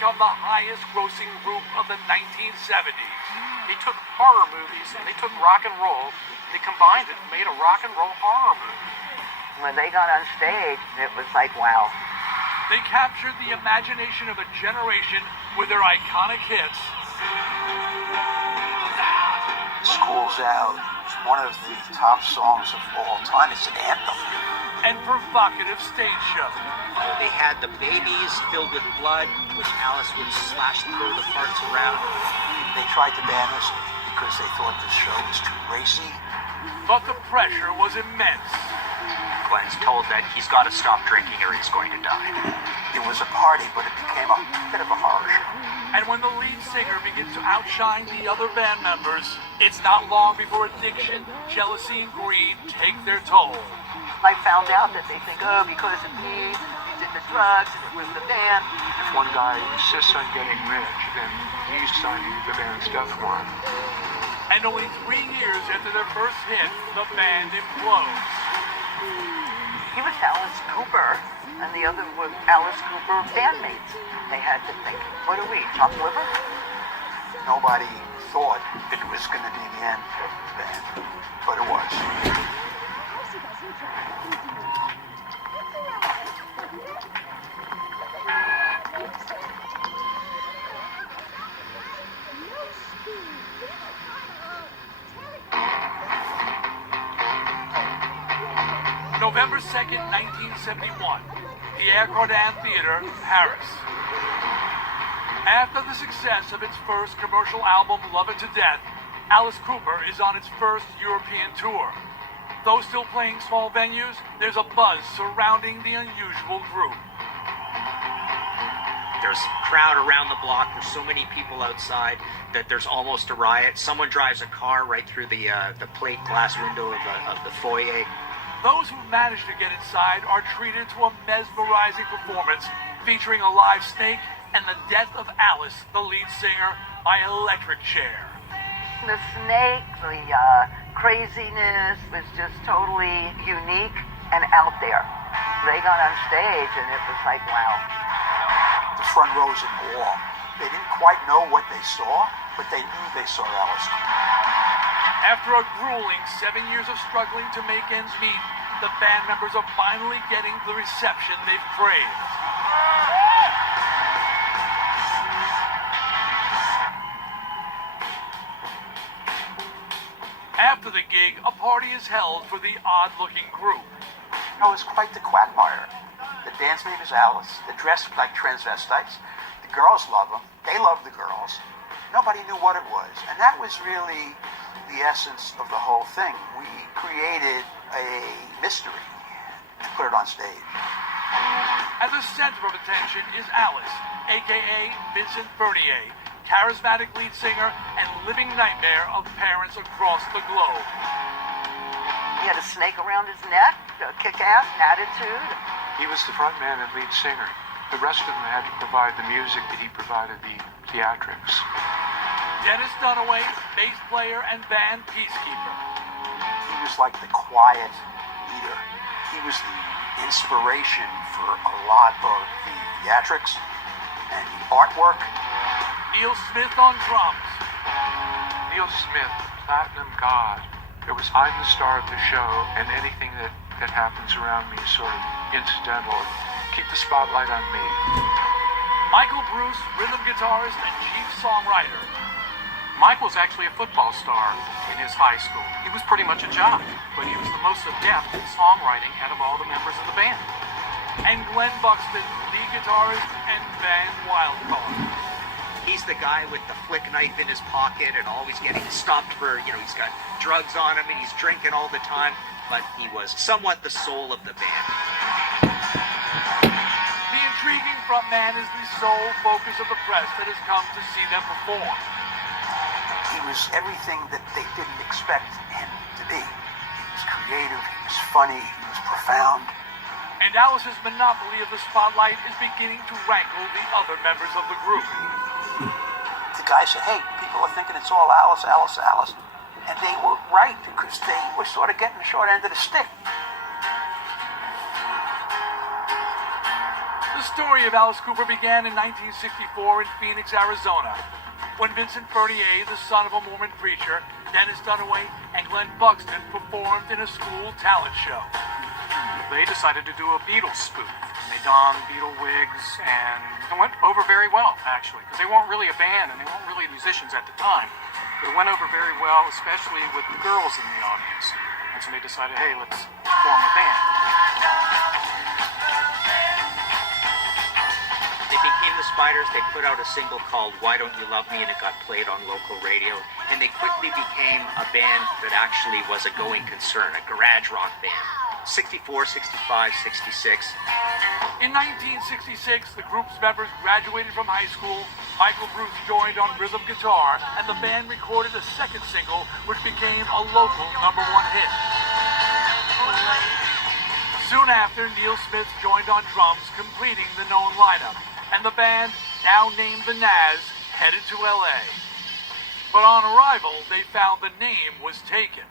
become the highest-grossing group of the 1970s. They took horror movies and they took rock and roll, they combined it and made a rock and roll horror movie. When they got on stage, it was like, wow. They captured the imagination of a generation with their iconic hits. School's Out is one of the top songs of all time. It's an anthem. And provocative stage show. They had the babies filled with blood, which Alice would slash and throw the parts around. They tried to ban us because they thought the show was too racy. But the pressure was immense. Glen's told that he's got to stop drinking or he's going to die. It was a party, but it became a bit of a horror show. And when the lead singer begins to outshine the other band members, it's not long before addiction, jealousy, and greed take their toll. I found out that they think, oh, because of me, he did the drugs, and it was the band. If one guy insists on getting rich, then he's signing the band's death warrant. And only 3 years after their first hit, the band implodes. He was Alice Cooper, and the other was Alice Cooper bandmates. They had to think, what are we, chopped liver? Nobody thought it was going to be the end of the band, but it was. November 2nd, 1971, Pierre Cardin Theater, Paris. After the success of its first commercial album, Love It to Death, Alice Cooper is on its first European tour. Though still playing small venues, there's a buzz surrounding the unusual group. There's a crowd around the block. There's so many people outside that there's almost a riot. Someone drives a car right through the plate glass window of the foyer. Those who manage to get inside are treated to a mesmerizing performance featuring a live snake and the death of Alice, the lead singer, by electric chair. The snake, the craziness was just totally unique and out there. They got on stage and it was like, wow. The front rows in awe. They didn't quite know what they saw, but they knew they saw Alice Cooper. After a grueling 7 years of struggling to make ends meet, the band members are finally getting the reception they've craved. After the gig, a party is held for the odd-looking group. It was quite the quagmire. The band's name is Alice. They're dressed like transvestites. The girls love them. They love the girls. Nobody knew what it was. And that was really the essence of the whole thing. We created a mystery and put it on stage. At the center of attention is Alice, a.k.a. Vincent Bernier, charismatic lead singer and living nightmare of parents across the globe. He had a snake around his neck, a kick-ass attitude. He was the front man and lead singer. The rest of them had to provide the music that he provided the theatrics. Dennis Dunaway, bass player and band peacekeeper. He was like the quiet leader. He was the inspiration for a lot of the theatrics and the artwork. Neil Smith on drums. Neil Smith, platinum god. It was I'm the star of the show, and anything that happens around me is sort of incidental. Keep the spotlight on me. Michael Bruce, rhythm guitarist and chief songwriter. Michael's actually a football star in his high school. He was pretty much a jock, but he was the most adept at songwriting out of all the members of the band. And Glen Buxton, lead guitarist and band wildcard. He's the guy with the flick knife in his pocket and always getting stopped for, he's got drugs on him and he's drinking all the time, but he was somewhat the soul of the band. The intriguing frontman is the sole focus of the press that has come to see them perform. He was everything that they didn't expect him to be. He was creative, he was funny, he was profound. And Alice's monopoly of the spotlight is beginning to rankle the other members of the group. The guy said, hey, people are thinking it's all Alice, Alice, Alice. And they were right, because they were sort of getting the short end of the stick. The The story of Alice Cooper began in 1964 in Phoenix, Arizona, when Vincent Bernier, the son of a Mormon preacher, Dennis Dunaway, and Glen Buxton performed in a school talent show. They decided to do a Beatles spoof. They donned Beatle wigs, and it went over very well, actually, because they weren't really a band and they weren't really musicians at the time. But it went over very well, especially with the girls in the audience. And so they decided, hey, let's form a band. They became the Spiders. They put out a single called Why Don't You Love Me, and it got played on local radio. And they quickly became a band that actually was a going concern, a garage rock band. 64, 65, 66. In 1966, the group's members graduated from high school. Michael Bruce joined on rhythm guitar, and the band recorded a second single, which became a local #1 hit. Soon after, Neil Smith joined on drums, completing the known lineup, and the band, now named the Nazz, headed to LA. But on arrival, they found the name was taken.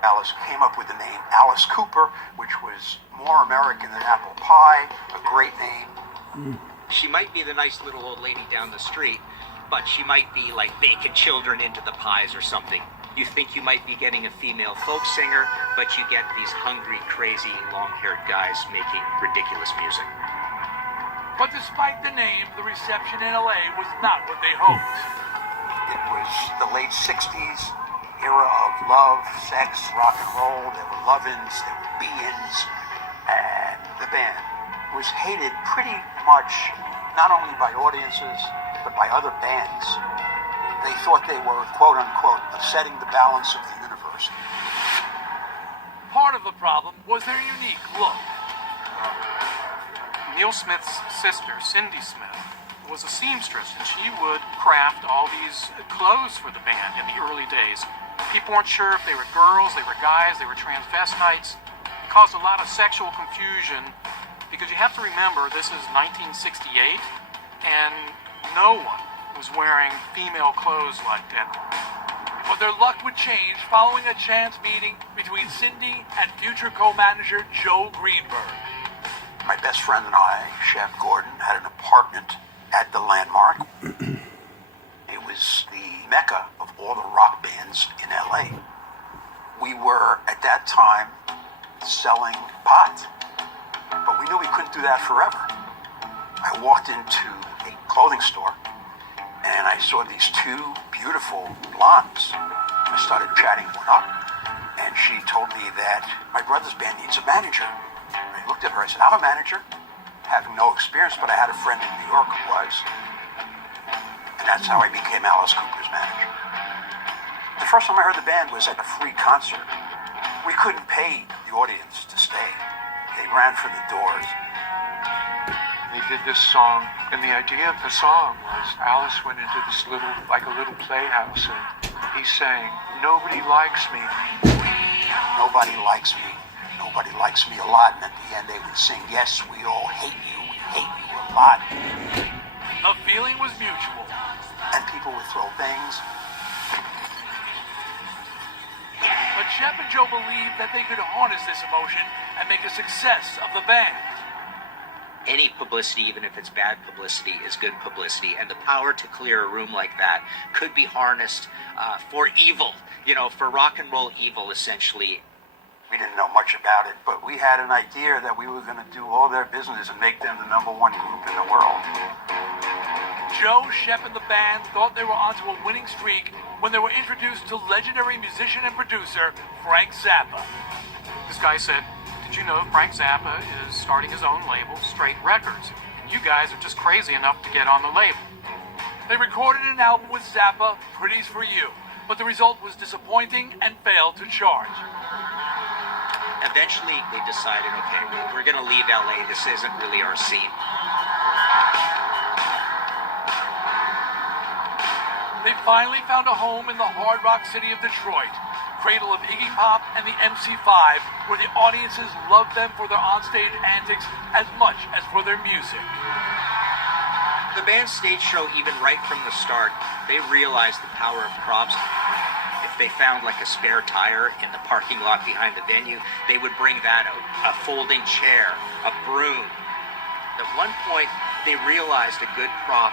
Alice came up with the name Alice Cooper, which was more American than apple pie, a great name. She might be the nice little old lady down the street, but she might be like baking children into the pies or something. You think you might be getting a female folk singer, but you get these hungry, crazy, long-haired guys making ridiculous music. But despite the name, the reception in LA was not what they hoped. It was the late 60s, era of love, sex, rock and roll. There were love-ins, there were be-ins, and the band was hated pretty much not only by audiences, but by other bands. They thought they were, quote-unquote, upsetting the balance of the universe. Part of the problem was their unique look. Neil Smith's sister, Cindy Smith, was a seamstress, and she would craft all these clothes for the band in the early days. People weren't sure if they were girls, they were guys, they were transvestites. It caused a lot of sexual confusion because you have to remember this is 1968 and no one was wearing female clothes like that. But their luck would change following a chance meeting between Cindy and future co-manager Joe Greenberg. My best friend and I, Chef Gordon, had an apartment at the Landmark. It was the mecca of all the rock bands in LA. We were, at that time, selling pot. But we knew we couldn't do that forever. I walked into a clothing store, and I saw these two beautiful blondes. I started chatting one up, and she told me that my brother's band needs a manager. I looked at her, I said, I'm a manager, having no experience, but I had a friend in New York who was. And that's how I became Alice Cooper's manager. The first time I heard the band was at a free concert. We couldn't pay the audience to stay. They ran for the doors. They did this song, and the idea of the song was Alice went into this little playhouse, and he sang, "Nobody likes me." Nobody likes me. Nobody likes me a lot. And at the end they would sing, yes, we all hate you. We hate you a lot. The feeling was mutual. And people would throw things. But Shep and Joe believed that they could harness this emotion and make a success of the band. Any publicity, even if it's bad publicity, is good publicity, and the power to clear a room like that could be harnessed for evil, for rock and roll evil, essentially. We didn't know much about it, but we had an idea that we were going to do all their business and make them the #1 group in the world. Joe, Shep, and the band thought they were onto a winning streak when they were introduced to legendary musician and producer Frank Zappa. This guy said, "Did you know Frank Zappa is starting his own label, Straight Records? And you guys are just crazy enough to get on the label." They recorded an album with Zappa, Pretty's For You, but the result was disappointing and failed to chart. Eventually, they decided, okay, we're going to leave LA. This isn't really our scene. They finally found a home in the hard rock city of Detroit, cradle of Iggy Pop and the MC5, where the audiences loved them for their onstage antics as much as for their music. The band's stage show, even right from the start, they realized the power of props. If they found like a spare tire in the parking lot behind the venue, they would bring that out. A folding chair, a broom. At one point, they realized a good prop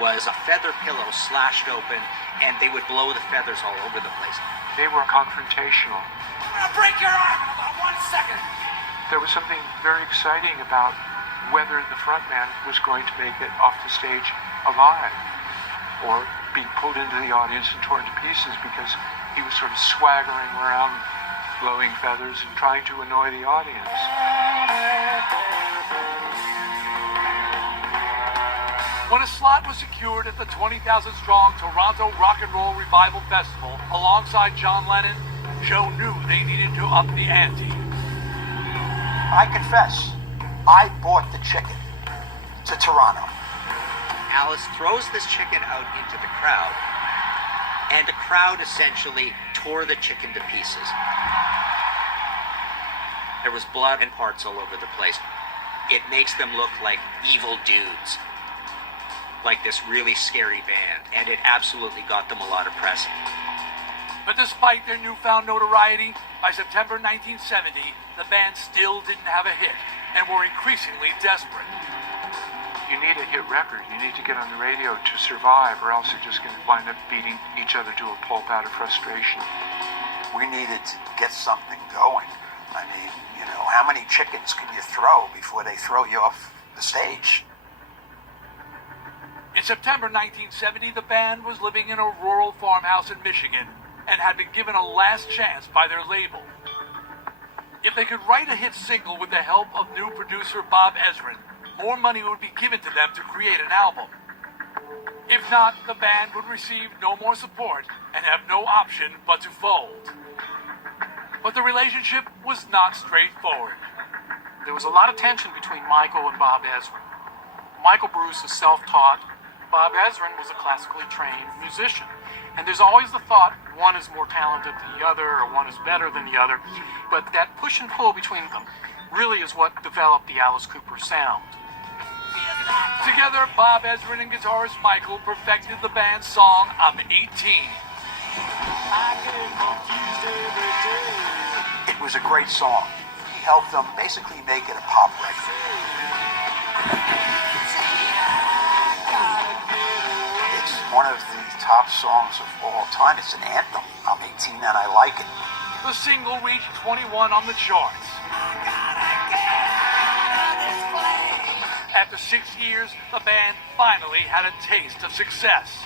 was a feather pillow slashed open, and they would blow the feathers all over the place. They were confrontational. I'm gonna break your arm in about 1 second. There was something very exciting about whether the frontman was going to make it off the stage alive or be pulled into the audience and torn to pieces because he was sort of swaggering around, blowing feathers and trying to annoy the audience. When a slot was secured at the 20,000-strong Toronto Rock and Roll Revival Festival alongside John Lennon, Joe knew they needed to up the ante. I confess, I bought the chicken to Toronto. Alice throws this chicken out into the crowd, and the crowd essentially tore the chicken to pieces. There was blood and parts all over the place. It makes them look like evil dudes, like this really scary band, and it absolutely got them a lot of press. But despite their newfound notoriety, by September 1970, the band still didn't have a hit and were increasingly desperate. You need a hit record. You need to get on the radio to survive, or else you're just going to wind up beating each other to a pulp out of frustration. We needed to get something going. I mean, you know, how many chickens can you throw before they throw you off the stage? In September 1970, the band was living in a rural farmhouse in Michigan and had been given a last chance by their label. If they could write a hit single with the help of new producer Bob Ezrin, more money would be given to them to create an album. If not, the band would receive no more support and have no option but to fold. But the relationship was not straightforward. There was a lot of tension between Michael and Bob Ezrin. Michael Bruce is self-taught. Bob Ezrin was a classically trained musician. And there's always the thought one is more talented than the other, or one is better than the other. But that push and pull between them really is what developed the Alice Cooper sound. Together, Bob Ezrin and guitarist Michael perfected the band's song, I'm 18. It was a great song. He helped them basically make it a pop record. It's one of the top songs of all time. It's an anthem. I'm 18 and I like it. The single reached 21 on the charts. After 6 years, the band finally had a taste of success.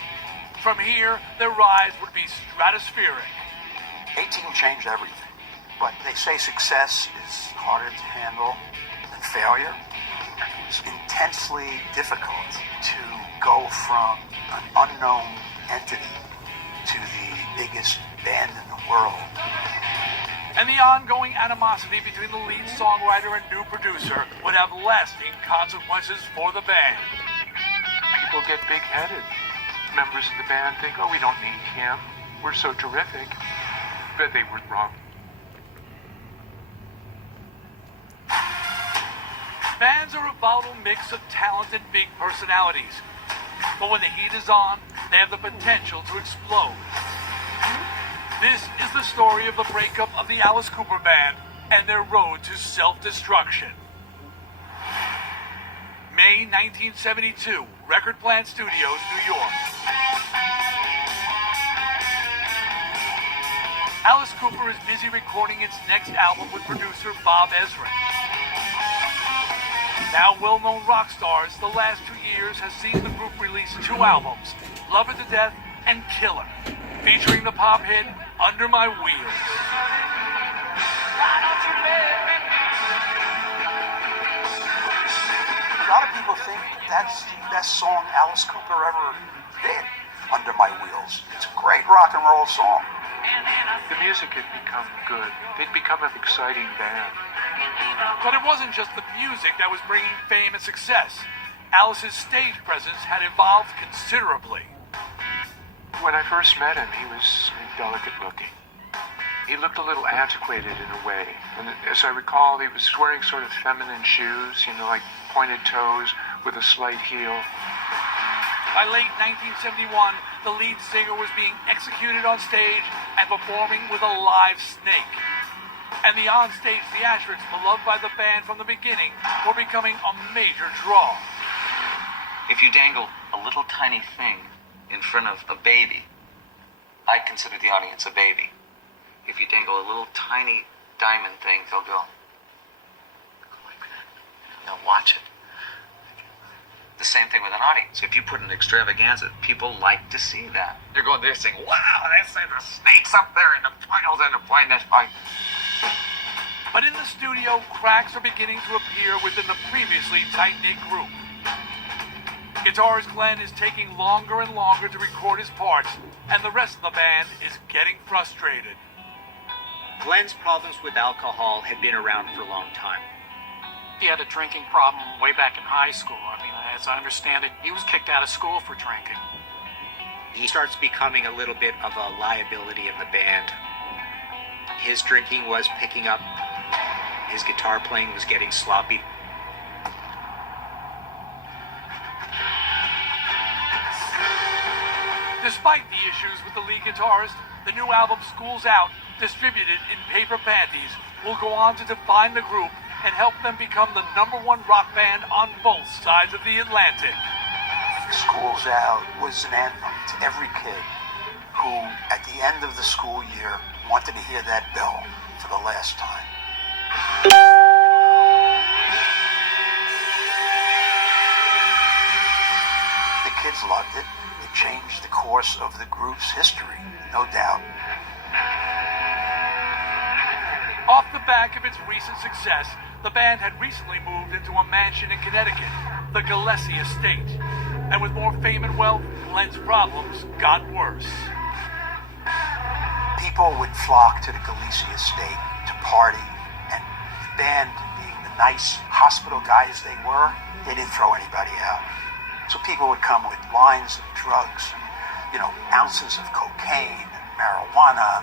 From here, their rise would be stratospheric. 18 changed everything. But they say success is harder to handle than failure. It was intensely difficult to go from an unknown entity to the biggest band in the world. And the ongoing animosity between the lead songwriter and new producer would have lasting consequences for the band. People get big-headed. Members of the band think, oh, we don't need him. We're so terrific. But they were wrong. Bands are a volatile mix of talent and big personalities. But when the heat is on, they have the potential to explode. This is the story of the breakup of the Alice Cooper Band and their road to self-destruction. May 1972, Record Plant Studios, New York. Alice Cooper is busy recording its next album with producer Bob Ezrin. Now well-known rock stars, the last 2 years has seen the group release 2 albums, Love It to Death and Killer, featuring the pop hit Under My Wheels. A lot of people think that's the best song Alice Cooper ever did, Under My Wheels. It's a great rock and roll song. The music had become good. They'd become an exciting band. But it wasn't just the music that was bringing fame and success. Alice's stage presence had evolved considerably. When I first met him, he was delicate looking. He looked a little antiquated in a way. And as I recall, he was wearing sort of feminine shoes, like pointed toes with a slight heel. By late 1971, the lead singer was being executed on stage and performing with a live snake. And the onstage theatrics beloved by the band from the beginning were becoming a major draw. If you dangle a little tiny thing in front of a baby, I consider the audience a baby. If you dangle a little tiny diamond thing, they'll go like that. They'll watch it. The same thing with an audience. If you put an extravaganza, people like to see that. They're saying, wow, they say the snake's up there and the point's in the point. That's fine. But in the studio, cracks are beginning to appear within the previously tight-knit group. Guitarist Glen is taking longer and longer to record his parts, and the rest of the band is getting frustrated. Glen's problems with alcohol had been around for a long time. He had a drinking problem way back in high school. I mean, as I understand it, he was kicked out of school for drinking. He starts becoming a little bit of a liability in the band. His drinking was picking up. His guitar playing was getting sloppy. Despite the issues with the lead guitarist, the new album School's Out, distributed in paper panties, will go on to define the group and help them become the #1 rock band on both sides of the Atlantic. School's Out was an anthem to every kid who, at the end of the school year, wanted to hear that bell for the last time. The kids loved it. It changed the course of the group's history, no doubt. Off the back of its recent success, the band had recently moved into a mansion in Connecticut, the Gillespie Estate. And with more fame and wealth, Glen's problems got worse. People would flock to the Gillespie Estate to party, and the band, being the nice hospital guys they were, they didn't throw anybody out. So people would come with lines of drugs, and, ounces of cocaine and marijuana.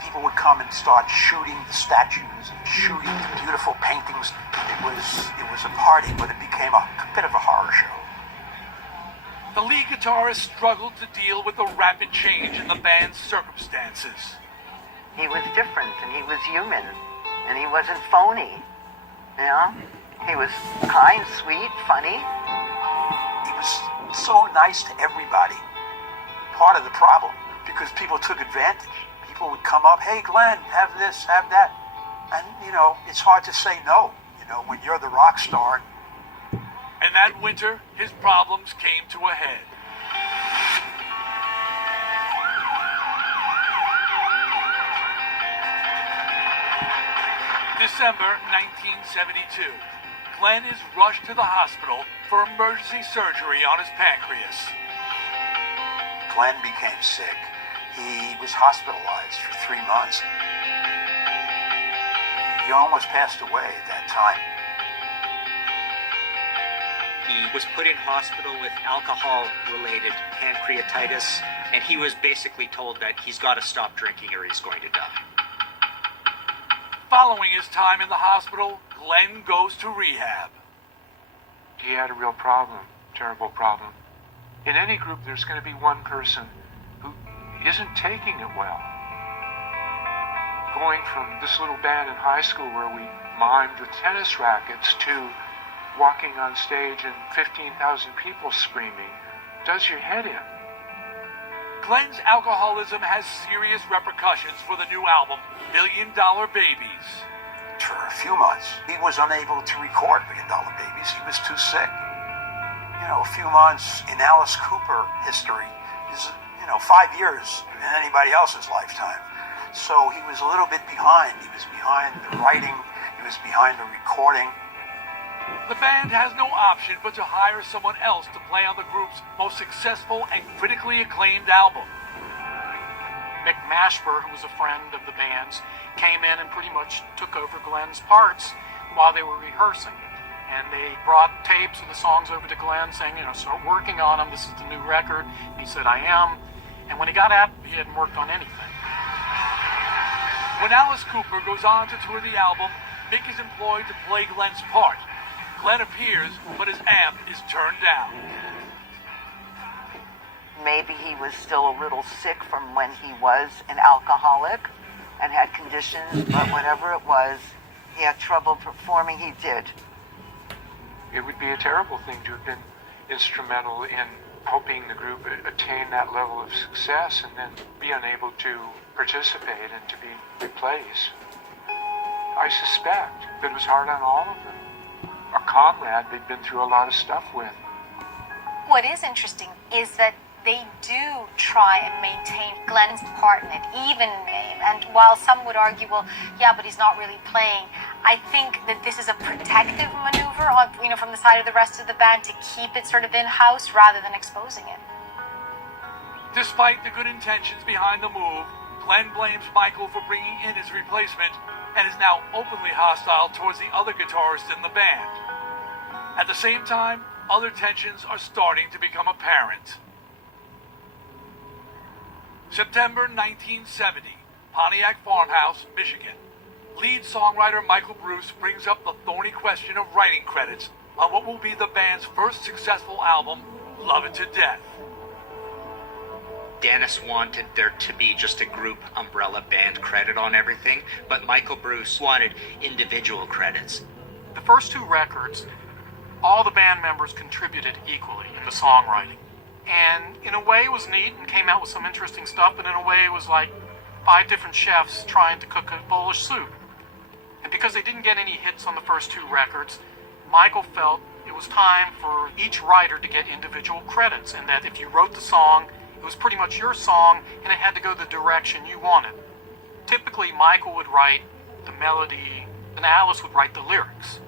People would come and start shooting the statues and shooting the beautiful paintings. It was a party, but it became a bit of a horror show. The lead guitarist struggled to deal with the rapid change in the band's circumstances. He was different, and he was human, and he wasn't phony. He was kind, sweet, funny. He was so nice to everybody. Part of the problem, because people took advantage. People would come up, hey, Glen, have this, have that. And, it's hard to say no, when you're the rock star. And that winter, his problems came to a head. December 1972. Glen is rushed to the hospital for emergency surgery on his pancreas. Glen became sick. He was hospitalized for 3 months. He almost passed away at that time. He was put in hospital with alcohol-related pancreatitis, and he was basically told that he's got to stop drinking or he's going to die. Following his time in the hospital, Glen goes to rehab. He had a real problem, terrible problem. In any group, there's going to be one person who isn't taking it well. Going from this little band in high school where we mimed with tennis rackets to walking on stage and 15,000 people screaming does your head in. Glen's alcoholism has serious repercussions for the new album, $1 Billion Babies. For a few months, he was unable to record $1 Billion Babies. He was too sick. A few months in Alice Cooper history is, 5 years in anybody else's lifetime. So he was a little bit behind. He was behind the writing. He was behind the recording. The band has no option but to hire someone else to play on the group's most successful and critically acclaimed album. Mick Mashburn, who was a friend of the band's, came in and pretty much took over Glen's parts while they were rehearsing. And they brought tapes of the songs over to Glen saying, start working on them. This is the new record. And he said, I am. And when he got out, he hadn't worked on anything. When Alice Cooper goes on to tour the album, Mick is employed to play Glen's part. Glen appears, but his amp is turned down. Maybe he was still a little sick from when he was an alcoholic. and had conditions, but whatever it was, he had trouble performing. He did. It would be a terrible thing to have been instrumental in helping the group attain that level of success and then be unable to participate and to be replaced. I suspect that it was hard on all of them. A comrade they'd been through a lot of stuff with. What is interesting is that they do try and maintain Glen's part in it, even name. And while some would argue, well, yeah, but he's not really playing, I think that this is a protective maneuver on, from the side of the rest of the band to keep it sort of in-house rather than exposing it. Despite the good intentions behind the move, Glen blames Michael for bringing in his replacement and is now openly hostile towards the other guitarists in the band. At the same time, other tensions are starting to become apparent. September 1970, Pontiac Farmhouse, Michigan. Lead songwriter Michael Bruce brings up the thorny question of writing credits on what will be the band's first successful album, Love It to Death. Dennis wanted there to be just a group umbrella band credit on everything, but Michael Bruce wanted individual credits. The first two records, all the band members contributed equally in the songwriting. And in a way it was neat and came out with some interesting stuff, but in a way it was like 5 different chefs trying to cook a bowl of soup. And because they didn't get any hits on the first 2 records, Michael felt it was time for each writer to get individual credits, and that if you wrote the song, it was pretty much your song and it had to go the direction you wanted. Typically, Michael would write the melody and Alice would write the lyrics.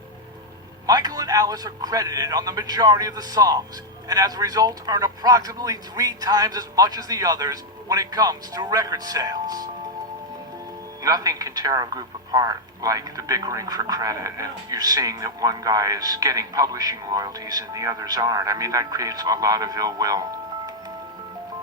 Michael and Alice are credited on the majority of the songs, and as a result earn approximately 3 times as much as the others when it comes to record sales. Nothing can tear a group apart like the bickering for credit and you seeing that one guy is getting publishing royalties and the others aren't. I mean, that creates a lot of ill will.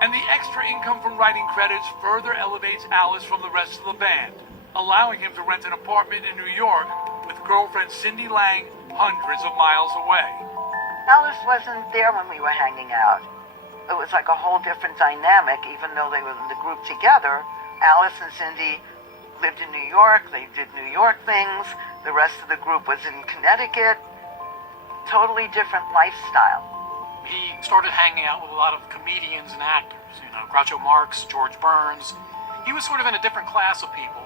And the extra income from writing credits further elevates Alice from the rest of the band, allowing him to rent an apartment in New York with girlfriend Cindy Lang hundreds of miles away. Alice wasn't there when we were hanging out. It was like a whole different dynamic, even though they were in the group together. Alice and Cindy lived in New York, they did New York things, the rest of the group was in Connecticut. Totally different lifestyle. He started hanging out with a lot of comedians and actors, Groucho Marx, George Burns. He was sort of in a different class of people.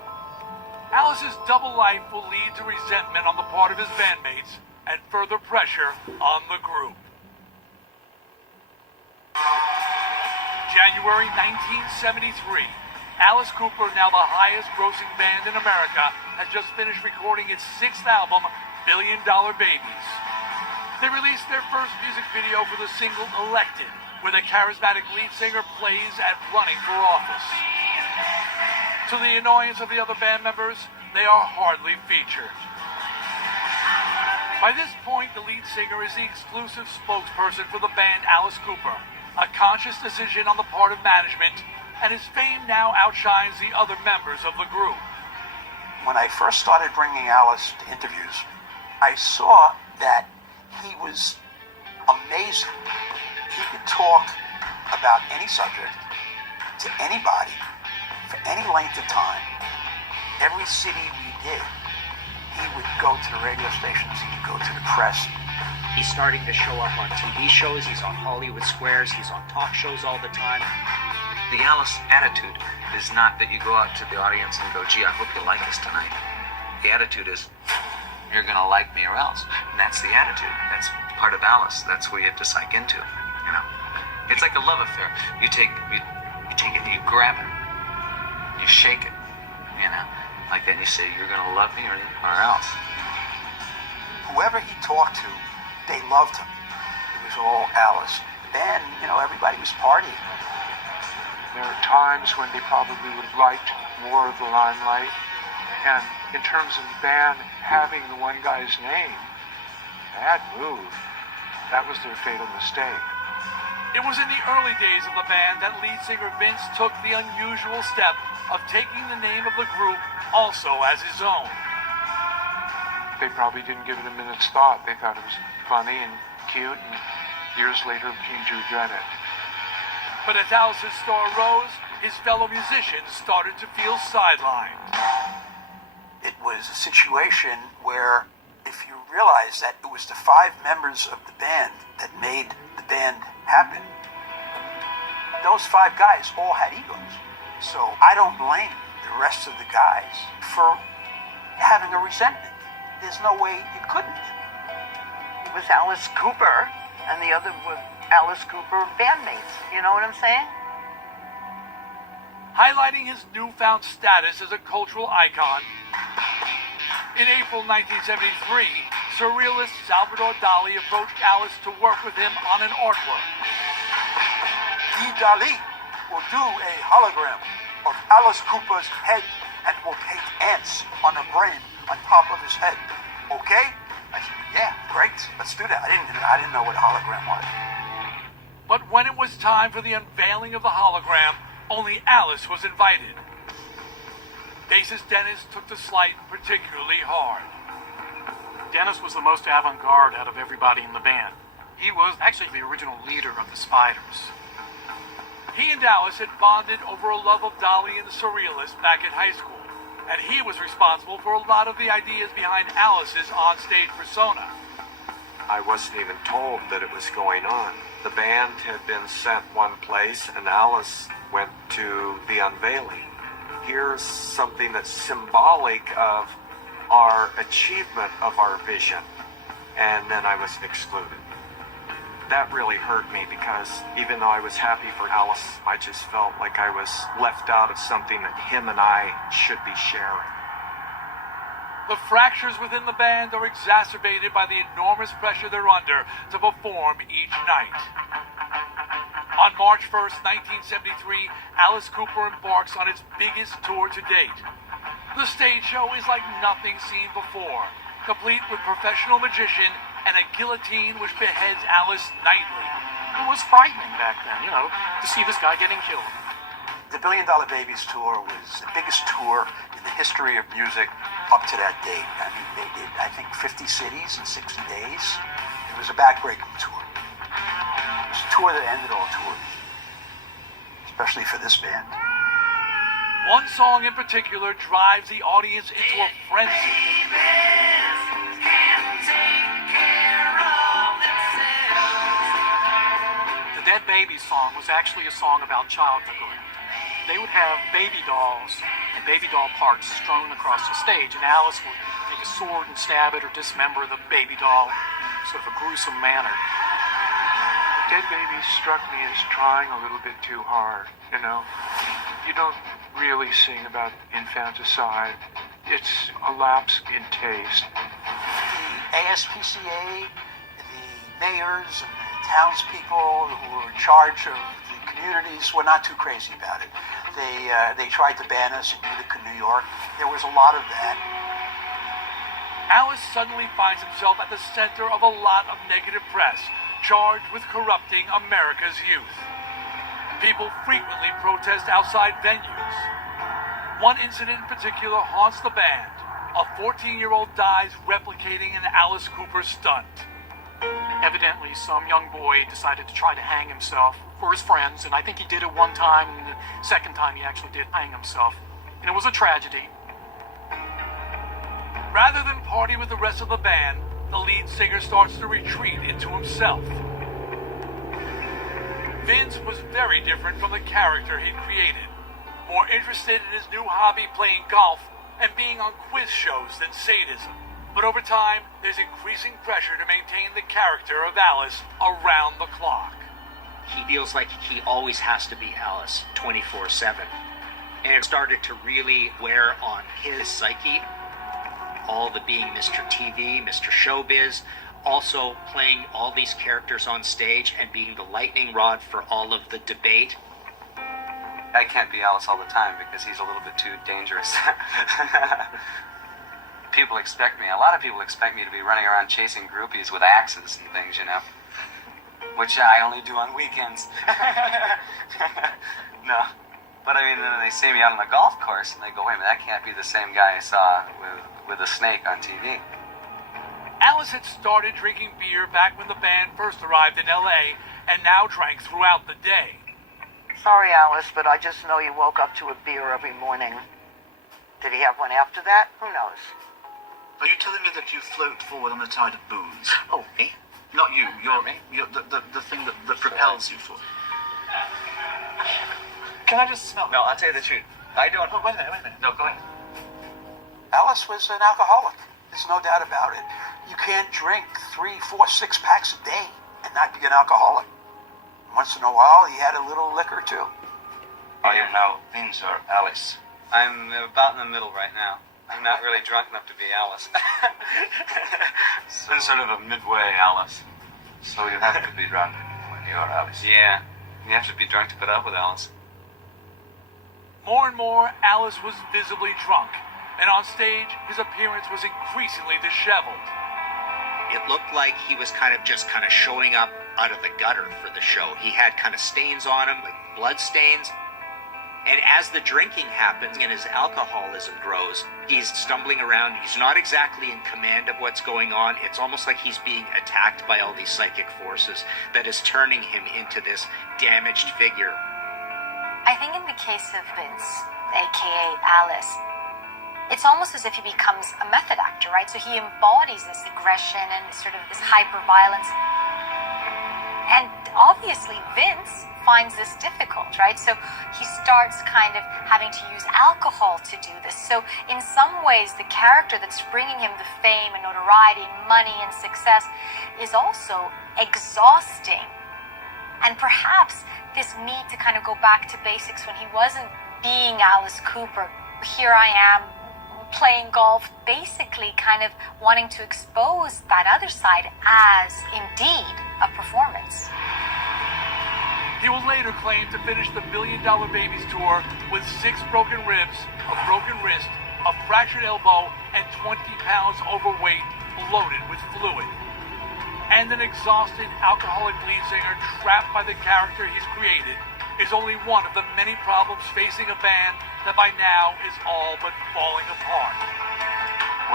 Alice's double life will lead to resentment on the part of his bandmates and further pressure on the group. January 1973. Alice Cooper, now the highest grossing band in America, has just finished recording its 6th album, Billion Dollar Babies. They released their first music video for the single Elected, where the charismatic lead singer plays at running for office. To the annoyance of the other band members, they are hardly featured. By this point, the lead singer is the exclusive spokesperson for the band Alice Cooper, a conscious decision on the part of management, and his fame now outshines the other members of the group. When I first started bringing Alice to interviews, I saw that he was amazing. He could talk about any subject to anybody for any length of time. Every city we did, he would go to the radio stations, he would go to the press. He's starting to show up on TV shows, he's on Hollywood Squares, he's on talk shows all the time. The Alice attitude is not that you go out to the audience and go, gee, I hope you like us tonight. The attitude is, you're going to like me or else. And that's the attitude. That's part of Alice. That's where you have to psych into, It's like a love affair. You take it, you grab it, you shake it, like that, and you say, you're going to love me or else. Whoever he talked to, they loved him. It was all Alice. Then, everybody was partying. There are times when they probably would have liked more of the limelight. And in terms of the band having the one guy's name, bad move. That was their fatal mistake. It was in the early days of the band that lead singer Vince took the unusual step of taking the name of the group also as his own. They probably didn't give it a minute's thought. They thought it was funny and cute, and years later came to regret it. But as Alice's star rose, his fellow musicians started to feel sidelined. It was a situation where, if you realize that it was the 5 members of the band that made the band happen, those 5 guys all had egos. So I don't blame the rest of the guys for having a resentment. There's no way you couldn't. It was Alice Cooper, and the other was Alice Cooper bandmates. You know what I'm saying? Highlighting his newfound status as a cultural icon, in April 1973, surrealist Salvador Dali approached Alice to work with him on an artwork. Dali will do a hologram of Alice Cooper's head and will paint ants on a brain on top of his head. Okay? I said, yeah, great. Let's do that. I didn't know what a hologram was. But when it was time for the unveiling of the hologram, only Alice was invited. Bassist Dennis took the slight particularly hard. Dennis was the most avant-garde out of everybody in the band. He was actually the original leader of the Spiders. He and Alice had bonded over a love of Dali and the Surrealists back in high school, and he was responsible for a lot of the ideas behind Alice's onstage persona. I wasn't even told that it was going on. The band had been sent one place, and Alice went to the unveiling. Here's something that's symbolic of our achievement of our vision, and then I was excluded. That really hurt me because even though I was happy for Alice, I just felt like I was left out of something that him and I should be sharing. The fractures within the band are exacerbated by the enormous pressure they're under to perform each night. On March 1st, 1973, Alice Cooper embarks on its biggest tour to date. The stage show is like nothing seen before, complete with professional magician and a guillotine which beheads Alice nightly. It was frightening back then, to see this guy getting killed. The $1 Billion Babies tour was the biggest tour in the history of music up to that date. I mean, they did, I think, 50 cities in 60 days. It was a backbreaking tour. It was a tour that ended all tours, especially for this band. One song in particular drives the audience into a frenzy. The Dead Babies song was actually a song about child neglect. They would have baby dolls and baby doll parts strewn across the stage, and Alice would take a sword and stab it or dismember the baby doll in sort of a gruesome manner. Dead Babies struck me as trying a little bit too hard, You don't really sing about infanticide. It's a lapse in taste. The ASPCA, the mayors and the townspeople who were in charge of the communities were not too crazy about it. They tried to ban us in Utica, New York. There was a lot of that. Alice suddenly finds himself at the center of a lot of negative press, charged with corrupting America's youth. People frequently protest outside venues. One incident in particular haunts the band. A 14-year-old dies replicating an Alice Cooper stunt. Evidently, some young boy decided to try to hang himself for his friends, and I think he did it one time, and the second time he actually did hang himself. And it was a tragedy. Rather than party with the rest of the band, the lead singer starts to retreat into himself. Vince was very different from the character he'd created, more interested in his new hobby playing golf and being on quiz shows than sadism. But over time, there's increasing pressure to maintain the character of Alice around the clock. He feels like he always has to be Alice 24/7. And it started to really wear on his psyche. All the being Mr. TV, Mr. Showbiz, also playing all these characters on stage and being the lightning rod for all of the debate. I can't be Alice all the time because he's a little bit too dangerous. People expect me, a lot of people expect me to be running around chasing groupies with axes and things, which I only do on weekends. No. But I mean, then they see me out on the golf course and they go, wait a minute, that can't be the same guy I saw with a snake on TV. Alice had started drinking beer back when the band first arrived in LA and now drank throughout the day. Sorry, Alice, but I just know you woke up to a beer every morning. Did he have one after that? Who knows? Are you telling me that you float forward on the tide of booze? Oh, me? Not you. You're the thing that propels you forward. Can I just smell? No, I'll tell you the truth. I don't. Oh, wait a minute. No, go ahead. Alice was an alcoholic. There's no doubt about it. You can't drink 3, 4, 6 packs a day and not be an alcoholic. Once in a while, he had a little liquor too. Are you now Vince or Alice? I'm about in the middle right now. I'm not really drunk enough to be Alice. So sort of a midway Alice. So you have to be drunk when you're Alice. Yeah, you have to be drunk to put up with Alice. More and more, Alice was visibly drunk, and on stage, his appearance was increasingly disheveled. It looked like he was kind of showing up out of the gutter for the show. He had kind of stains on him, like blood stains. And as the drinking happens and his alcoholism grows, he's stumbling around. He's not exactly in command of what's going on. It's almost like he's being attacked by all these psychic forces that is turning him into this damaged figure. I think in the case of Vince, aka Alice, it's almost as if he becomes a method actor, right? So he embodies this aggression and sort of this hyper-violence. And obviously Vince finds this difficult, right? So he starts kind of having to use alcohol to do this. So in some ways, the character that's bringing him the fame and notoriety and money and success is also exhausting. And perhaps this need to kind of go back to basics when he wasn't being Alice Cooper. Here I am playing golf, basically kind of wanting to expose that other side as indeed a performance. He will later claim to finish the $1 Billion Babies tour with 6 broken ribs, a broken wrist, a fractured elbow, and 20 pounds overweight, bloated with fluid. And an exhausted alcoholic lead singer trapped by the character he's created is only one of the many problems facing a band that by now is all but falling apart.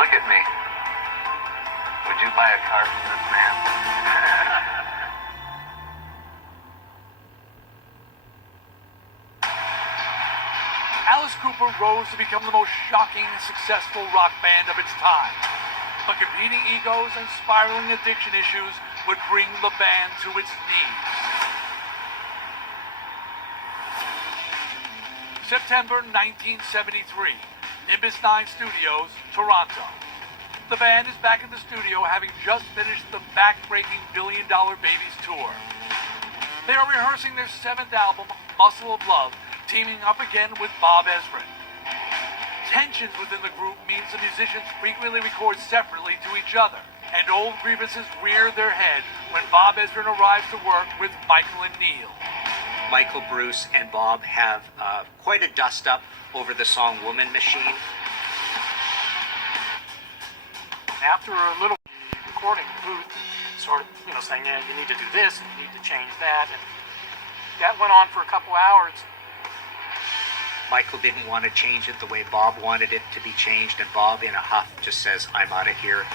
Look at me. Would you buy a car from this man? Alice Cooper rose to become the most shocking and successful rock band of its time. But competing egos and spiraling addiction issues would bring the band to its knees. September 1973, Nimbus 9 Studios, Toronto. The band is back in the studio having just finished the back-breaking $1 Billion Babies tour. They are rehearsing their 7th album, Muscle of Love, teaming up again with Bob Ezrin. Tensions within the group means the musicians frequently record separately to each other, and old grievances rear their head when Bob Ezrin arrives to work with Michael and Neil. Michael, Bruce, and Bob have quite a dust-up over the song Woman Machine. After a little recording booth, sort of, saying, yeah, you need to do this and you need to change that, and that went on for a couple hours. Michael didn't want to change it the way Bob wanted it to be changed, and Bob, in a huff, just says, I'm out of here.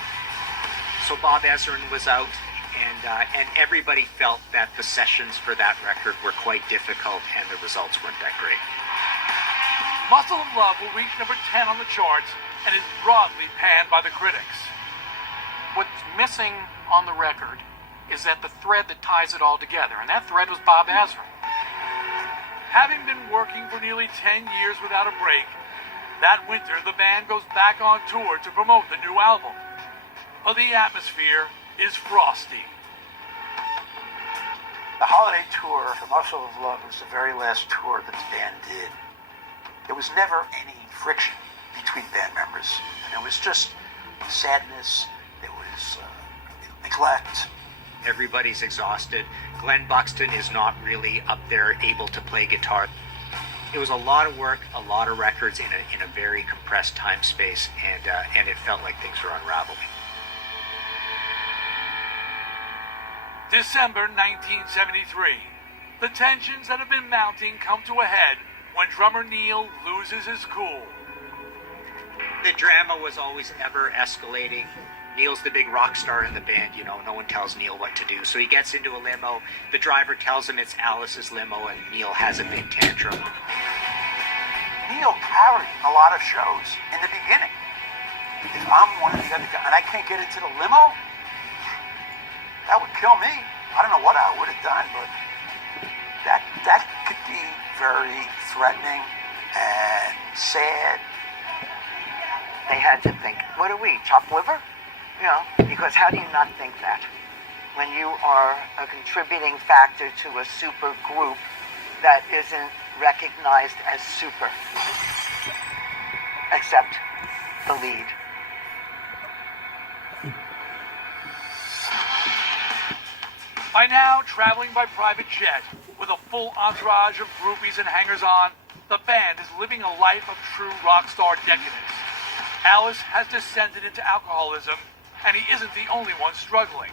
So Bob Ezrin was out, and everybody felt that the sessions for that record were quite difficult, and the results weren't that great. Muscle of Love will reach number 10 on the charts and is broadly panned by the critics. What's missing on the record is that the thread that ties it all together, and that thread was Bob Ezrin. Having been working for nearly 10 years without a break, that winter the band goes back on tour to promote the new album. But the atmosphere is frosty. The holiday tour for Muscle of Love was the very last tour that the band did. There was never any friction between band members. And it was just sadness, there was neglect. Everybody's exhausted. Glen Buxton is not really up there able to play guitar. It was a lot of work, a lot of records in a very compressed time space, and it felt like things were unraveling. December 1973. The tensions that have been mounting come to a head when drummer Neil loses his cool. The drama was always ever escalating. Neil's the big rock star in the band, you know, no one tells Neil what to do. So he gets into a limo, the driver tells him it's Alice's limo, and Neil has a big tantrum. Neil carried a lot of shows in the beginning. If I'm one of the other guys and I can't get into the limo, that would kill me. I don't know what I would have done, but that could be very threatening and sad. They had to think, what are we, chopped liver? You know, because how do you not think that? When you are a contributing factor to a super group that isn't recognized as super, except the lead. By now, traveling by private jet, with a full entourage of groupies and hangers-on, the band is living a life of true rock star decadence. Alice has descended into alcoholism, and he isn't the only one struggling.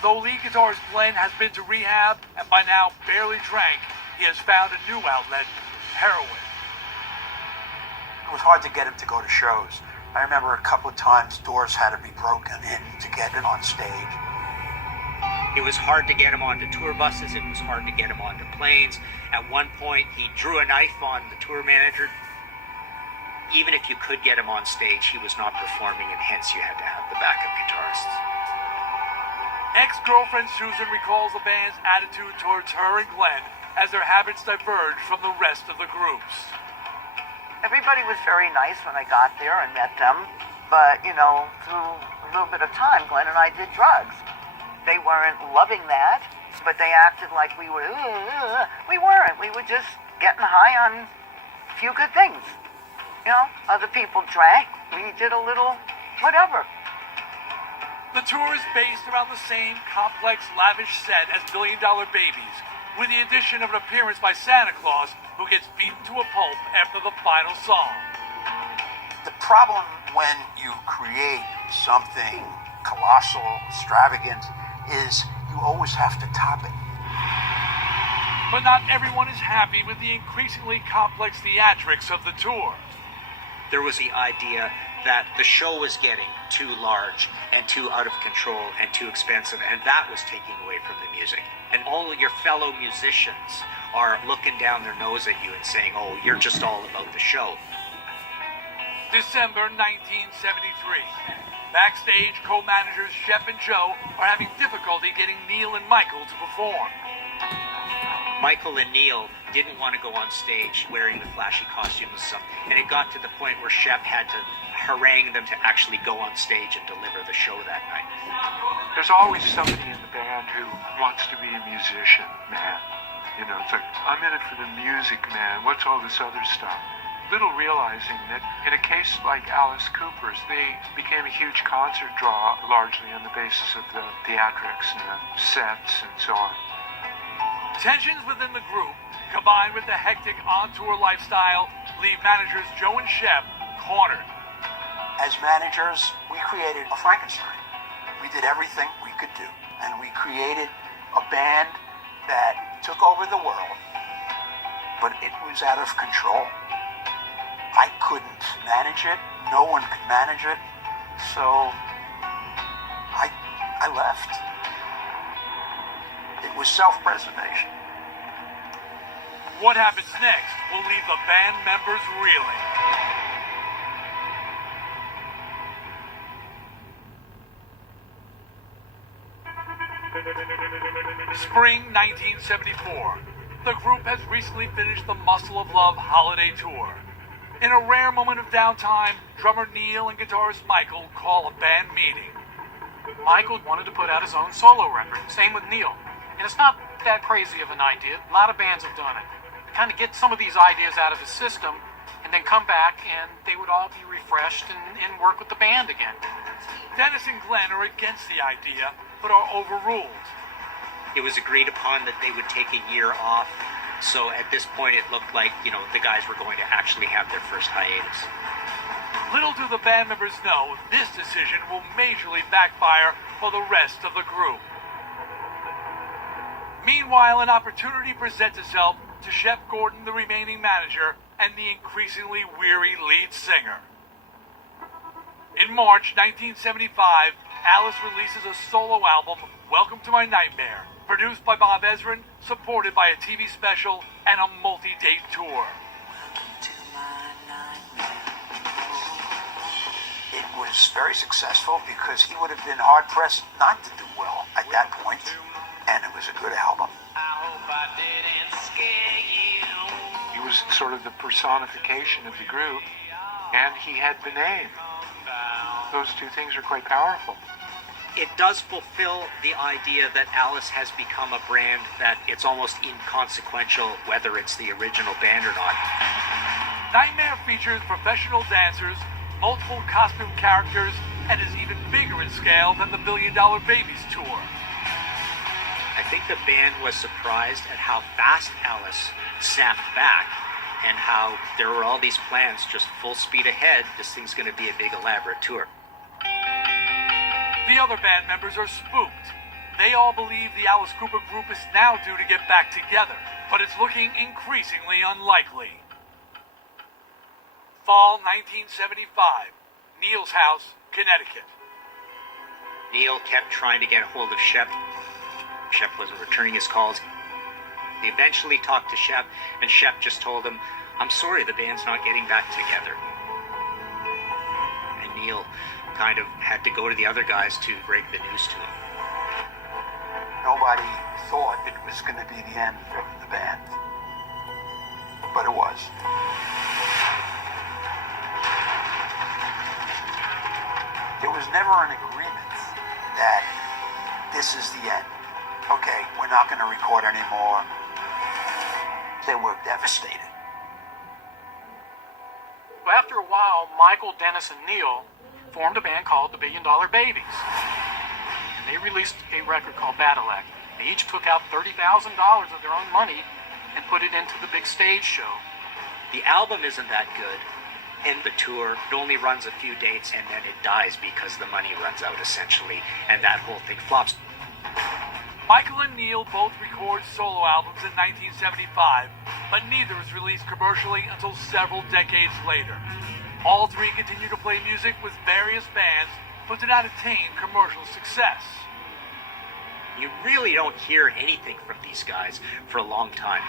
Though lead guitarist Glen has been to rehab and by now barely drank, he has found a new outlet, heroin. It was hard to get him to go to shows. I remember a couple of times doors had to be broken in to get him on stage. It was hard to get him onto tour buses. It was hard to get him onto planes. At one point, he drew a knife on the tour manager. Even if you could get him on stage, he was not performing, and hence you had to have the backup guitarists. Ex-girlfriend Susan recalls the band's attitude towards her and Glen as their habits diverged from the rest of the groups. Everybody was very nice when I got there and met them, but, you know, through a little bit of time, Glen and I did drugs. They weren't loving that, but they acted like we were, we weren't. We were just getting high on a few good things. You know, other people drank, we did a little whatever. The tour is based around the same complex, lavish set as $1 Billion Babies, with the addition of an appearance by Santa Claus, who gets beaten to a pulp after the final song. The problem when you create something colossal, extravagant, is you always have to top it. But not everyone is happy with the increasingly complex theatrics of the tour. There was the idea that the show was getting too large and too out of control and too expensive, and that was taking away from the music. And all of your fellow musicians are looking down their nose at you and saying, oh, you're just all about the show. December 1973. Backstage, co-managers Shep and Joe are having difficulty getting Neil and Michael to perform. Michael and Neil didn't want to go on stage wearing the flashy costumes, and it got to the point where Shep had to harangue them to actually go on stage and deliver the show that night. There's always somebody in the band who wants to be a musician, man. You know, it's like, I'm in it for the music, man. What's all this other stuff? Little realizing that in a case like Alice Cooper's, they became a huge concert draw largely on the basis of the theatrics and the sets and so on. Tensions within the group, combined with the hectic on-tour lifestyle, leave managers Joe and Shep cornered. As managers, we created a Frankenstein. We did everything we could do, and we created a band that took over the world, but it was out of control. I couldn't manage it. No one could manage it. So I left. It was self-preservation. What happens next will leave the band members reeling. Spring 1974. The group has recently finished the Muscle of Love holiday tour. In a rare moment of downtime, drummer Neil and guitarist Michael call a band meeting. Michael wanted to put out his own solo record. Same with Neil. And it's not that crazy of an idea. A lot of bands have done it. Kind of get some of these ideas out of his system and then come back and they would all be refreshed and work with the band again. Dennis and Glen are against the idea, but are overruled. It was agreed upon that they would take a year off. So at this point, it looked like, you know, the guys were going to actually have their first hiatus. Little do the band members know, this decision will majorly backfire for the rest of the group. Meanwhile, an opportunity presents itself to Shep Gordon, the remaining manager, and the increasingly weary lead singer. In March 1975, Alice releases a solo album, Welcome to My Nightmare, produced by Bob Ezrin, supported by a TV special and a multi-date tour. It was very successful because he would have been hard-pressed not to do well at that point, and it was a good album. He was sort of the personification of the group, and he had the name. Those two things are quite powerful. It does fulfill the idea that Alice has become a brand that it's almost inconsequential whether it's the original band or not. Nightmare features professional dancers, multiple costume characters, and is even bigger in scale than the $1 Billion Babies tour. I think the band was surprised at how fast Alice snapped back and how there were all these plans just full speed ahead. This thing's going to be a big elaborate tour. The other band members are spooked. They all believe the Alice Cooper group is now due to get back together, but it's looking increasingly unlikely. Fall 1975, Neil's house, Connecticut. Neil kept trying to get a hold of Shep. Shep wasn't returning his calls. He eventually talked to Shep, and Shep just told him, "I'm sorry, the band's not getting back together." And Neil kind of had to go to the other guys to break the news to him. Nobody thought it was going to be the end of the band, but it was. There was never an agreement that this is the end. Okay, we're not going to record anymore. They were devastated. Well, after a while, Michael, Dennis, and Neil formed a band called the $1 Billion Babies. And they released a record called Badalek. They each took out $30,000 of their own money and put it into the big stage show. The album isn't that good, and the tour, it only runs a few dates and then it dies because the money runs out essentially, and that whole thing flops. Michael and Neil both record solo albums in 1975, but neither is released commercially until several decades later. All three continue to play music with various bands, but do not attain commercial success. You really don't hear anything from these guys for a long time.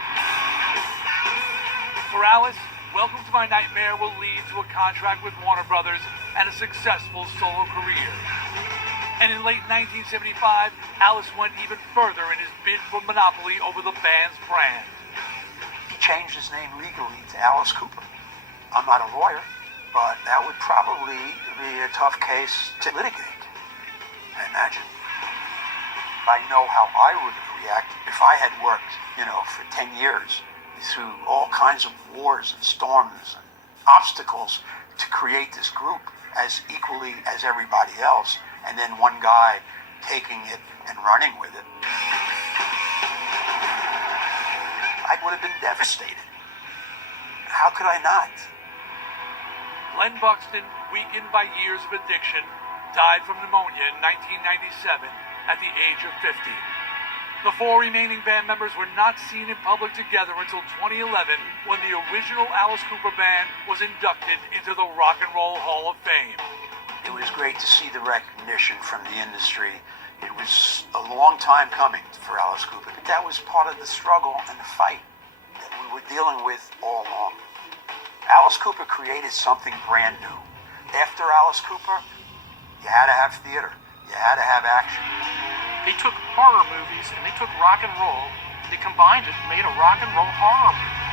For Alice, Welcome to My Nightmare will lead to a contract with Warner Brothers and a successful solo career. And in late 1975, Alice went even further in his bid for monopoly over the band's brand. He changed his name legally to Alice Cooper. I'm not a lawyer, but that would probably be a tough case to litigate, I imagine. I know how I would have reacted if I had worked, for 10 years through all kinds of wars and storms and obstacles to create this group as equally as everybody else, and then one guy taking it and running with it. I would have been devastated. How could I not? Glen Buxton, weakened by years of addiction, died from pneumonia in 1997 at the age of 50. The four remaining band members were not seen in public together until 2011, when the original Alice Cooper band was inducted into the Rock and Roll Hall of Fame. It was great to see the recognition from the industry. It was a long time coming for Alice Cooper. That was part of the struggle and the fight that we were dealing with all along. Alice Cooper created something brand new. After Alice Cooper, you had to have theater. You had to have action. They took horror movies and they took rock and roll, they combined it and made a rock and roll horror movie.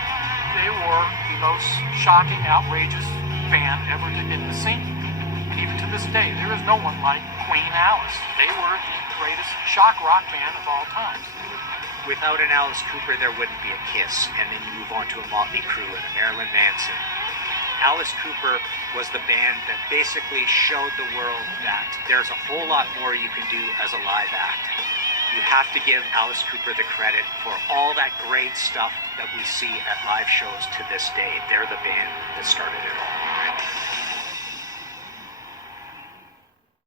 They were the most shocking, outrageous band ever to hit the scene. And even to this day, there is no one like Queen Alice. They were the greatest shock rock band of all time. Without an Alice Cooper, there wouldn't be a Kiss, and then you move on to a Motley Crue and a Marilyn Manson. Alice Cooper was the band that basically showed the world that there's a whole lot more you can do as a live act. You have to give Alice Cooper the credit for all that great stuff that we see at live shows to this day. They're the band that started it all.